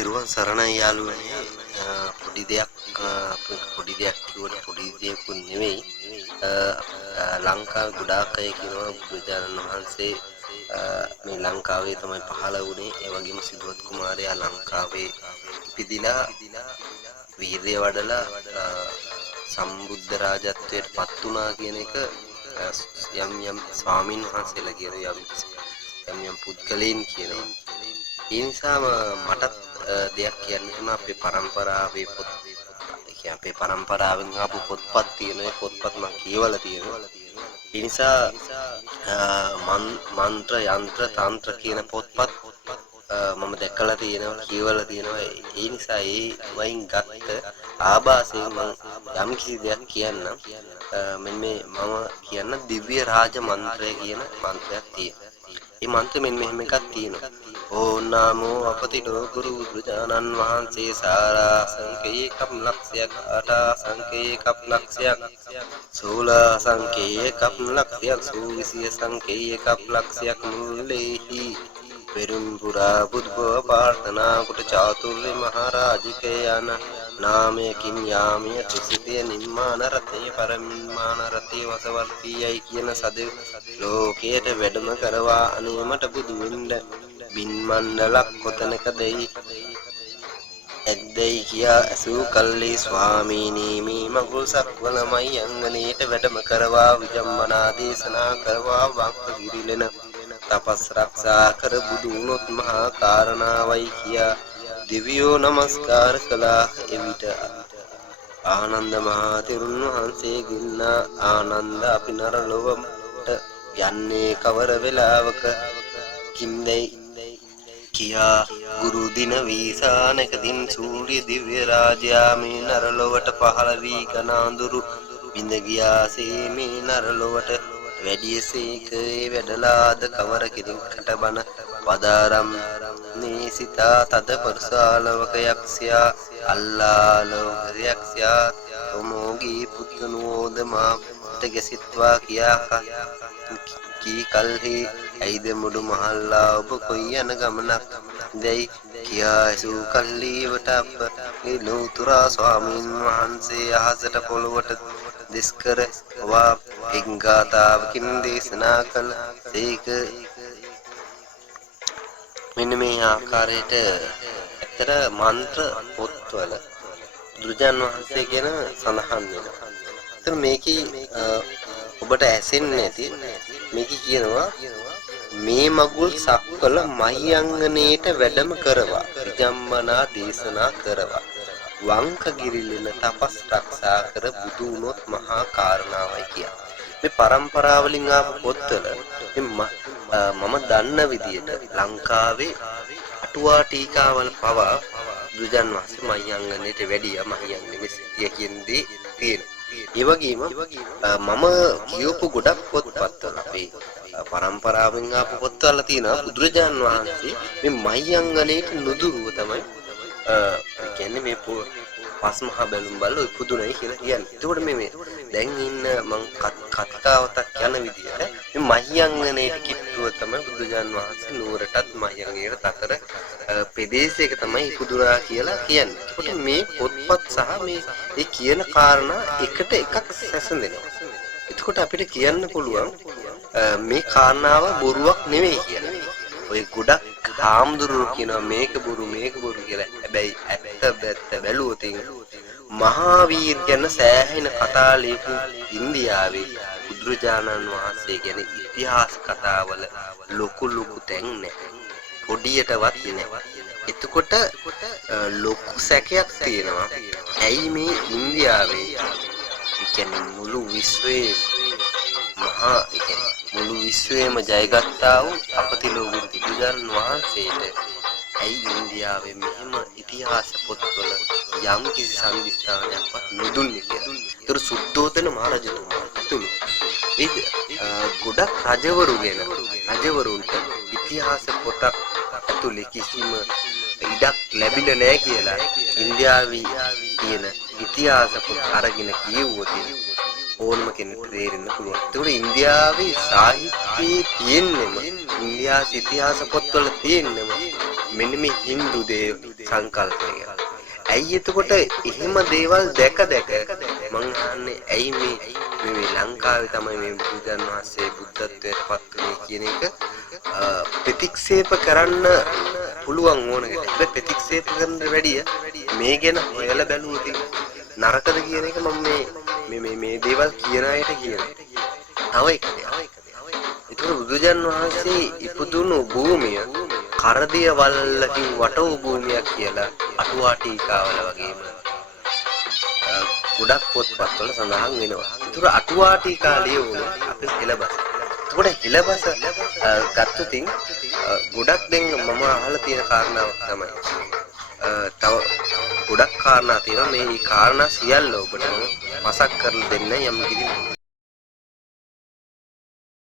තෙරුවන් සරණයි යාළුවනේ. පොඩි දෙයක් පොඩි දෙයක් කිව්වට පොඩි දෙයක්ුත් නෙවෙයි. ලංකාවේ ගොඩාක් අය කියනවා බුදුරජාණන් වහන්සේ මේ ලංකාවේ තමයි පහළ වුණේ. ඒ වගේම සිදුවත් කුමාරයා ලංකාවේ ඉපදිලා වීර්යය වඩලා සම්බුද්ධ රාජත්වයට පත් වුණා කියන එක යම් ස්වාමින් වහන්සේලා කියන යම් පුද්ගලයන් කියනවා. ඒ නිසාම මටත් දෙයක් කියන්න හිතුණා අපේ පරම්පරාවේ අපේ පරම්පරාවෙන් ආපු පොත්පත් තියෙනවා. ඒ පොත්පත් මම කියවලා තියෙනවා. ඒ නිසා මන්ත්‍ර යන්ත්‍ර තන්ත්‍ර කියන පොත්පත් මම දැකලා තියෙනවා, කියවලා තියෙනවා. ඒ නිසා ඒ වයින් ගත්ත ආభాසයෙන් මම යම් කිසි දෙයක් කියන්නම්. මම කියන්න දිව්‍ය රාජ මන්ත්‍රය කියන මන්ත්‍රයක් තියෙනවා. මේ මන්ත්‍රෙ මෙන්න මෙහෙම එකක් තියෙනවා. ඕම් නමෝ අපතිතෝ ගුරු බුදුරජාණන් වහන්සේ සාරා සංකේ කප් ලක්ෂයක් ආටා සංකේ කප් ලක්ෂයක් 16 සංකේ කප් ලක්ෂයක් සූවිසිය සංකේ කප් ලක්ෂයක් මුල්ලේහි පෙරම්පුරා බුද්ධ ප්‍රාර්ථනා කොට චාතුර්ය මහරජිකේ යන නාමයකින් යාමිය ත්‍රිසිතේ නිම්මාන රතේ පරමින්මාන රතේ වසවර්තියයි කියන සද ලෝකයට වැඩම කරවා අනේමට බුදු වෙන්න බින් මණ්ඩලක් කොතනකදයි ඇද්දයි කියා අසූ කල්ලි ස්වාමීනි මේ මඟුල් සක්වලමයි අංගනේට වැඩම කරවා විජම්මනා දේශනා කරවා වංක ගිරිලෙන තපස් රක්ෂා කර බුදු වුණොත් මහා කාරණාවයි කියා දිව්‍යෝ නමස්කාර කළා. එවිට ආනන්ද මහා තෙරුන් වහන්සේ ගින්නා ආනන්ද අපි නර ලොවට යන්නේ කවර වෙලාවක කිම්දයි කියා ගුරු දින වීසානක දින් සූර්ය දිව්‍ය රාජයා මේ නර ලොවට පහළ වී ගනාඳුරු බිඳ ගියාසේ මේ නර ලොවට වැඩියසේක වැඩලාද කවර කිරිකට බන පදාරම් නීසිතා තද පරසාලවක යක්ෂයා අල්ලාලෝක යක්ෂයා තොමෝගී පුත්තුනෝද මාට ගැසිත්වා කියා කී කල්හි ඇයිද මුඩු මහල්ලා ඔබ කොයි යන ගමනක් දැයි කියා ඇසූ කල්ලීවට අප ලෝතුරා ස්වාමීන් වහන්සේ අහසට පොළොවට දෙස්කර වා එක්ගාතාවකින් දේශනා කළ සේක. මෙන්න මේ ආකාරයට ඇතර මන්ත්‍ර පොත්වල බුදුරජාණන් වහන්සේ ගැන සඳහන් වෙනවා. එතන මේකේ ඔබට ඇසෙන්නේ නැති මේක කියනවා මේ මගුල් සක්වල මහියංගනේට වැඩම කරවා විජම්මනා දේශනා කරවා වංක ගිරිලෙන තපස් රක්ෂා කර බුදු වුණොත් මහා කාරණාවයි කියා. මේ පරම්පරාවලින් ආපු පොත්වල මම දන්න විදියට ලංකාවේ අටුවා ටීකාවල පවා බුදුන් වහන්සේ මහියංගනේට වැඩියා මහියංගනේ සිටිය කියන දේ තියෙනවා. ඒ වගේම මම කියවපු ගොඩක් පොත්පත්වල අපේ පරම්පරාවෙන් ආපු පොත්වල තියෙනවා බුදුරජාන් වහන්සේ මේ මහියංගනේට නුදුරුව තමයි කියන්නේ මේ පස් මහා බැලුම් බල්ල ඉපදුණයි කියලා කියන්නේ. ඒකට මේ දැන් ඉන්න මං කතාවතක් යන විදියට මේ මහියංගනේට කිට්ටුව තමයි බුදුරජාන් වහන්සේ නුවරටත් මහියංගනේට අතර ප්‍රදේශයක තමයි ඉපදුණා කියලා කියන්නේ. ඒකට මේ පොත්පත් සහ මේ කියන කාරණා එකට එකක් සැසඳෙනවා. එතකොට අපිට කියන්න පුළුවන් මේ කාරණාව බොරුවක් නෙවෙයි කියලා. ඔය ගොඩක් හාමුදුරුවෝ කියනවා මේක බොරු කියලා. හැබැයි ඇත්ත බැලුවොත් මහා වීර කියන සෑහෙන කතා ලියපු ඉන්දියාවේ බුදුරජාණන් වහන්සේ ගැන ඉතිහාස කතාවල ලොකු තැන් නැහැ. පොඩියටවත් නැහැ. එතකොට ලොකු සැකයක් තියෙනවා. ඇයි මේ ඉන්දියාවේ කියන්නේ මුළු විශ්වයේම ජයගත්තා වූ අපතිලෝක බුදුරජාණන් වහන්සේට ඇයි ඉන්දියාවේ මෙහෙම ඉතිහාස පොත්වල යම් කිසි සම්දිස්ථානයක්වත් නොදුන්නේ කියලා. ඒතර සුද්ධෝදන මහ රජතුමා ඇතුළු ගොඩක් රජවරුන්ට ඉතිහාස පොතක් ඇතුලේ කිසිම ඉඩක් ලැබිලා නැහැ කියලා ඉන්දියාවේ තියෙන ඉතිහාස පොත් අරගෙන කියවුවොත් ඕනම කෙනෙකුට තේරෙන්න පුළුවන්. ඒකට ඉන්දියාවේ සාහිත්‍යයේ තියෙන්නම ඉන්දියාවේ ඉතිහාස පොත්වල තියෙන්නම මෙන්න මේ Hindu සංකල්පය. ඇයි එතකොට එහෙම දේවල් දැක මං අහන්නේ ඇයි මේ ලංකාවේ තමයි මේ බුදුන් වහන්සේ බුද්ධත්වයට පත් වුනේ කියන එක ප්‍රතික්ෂේප කරන්න පුළුවන් ඕනකට. හැබැයි ප්‍රතික්ෂේප කරන්න වැඩිය මේ ගැන හොයලා බැලුවොත් නරකද කියන එක මම මේ දේවල් කියන අයට කියනවා. තව එකක්. ඒක බුදුජන් වහන්සේ ඉපදුණු භූමිය කරදිය වල්ලකින් වට වූ භූමියක් කියලා අටුවා ටීකාවල වගේම ගොඩක් පොත්පත්වල සඳහන් වෙනවා. ඒතර අටුවා ටීකා ලියවුණු අපේ හිලබස. ඒකට හිලබස ගත්තොතින් ගොඩක් දැන් මම අහලා තියෙන කාරණාවක් තමයි. තව ගොඩක් කාරණා තියෙනවා. මේ කාරණා සියල්ල ඔබට මසක් කරලා දෙන්න යම් කිසි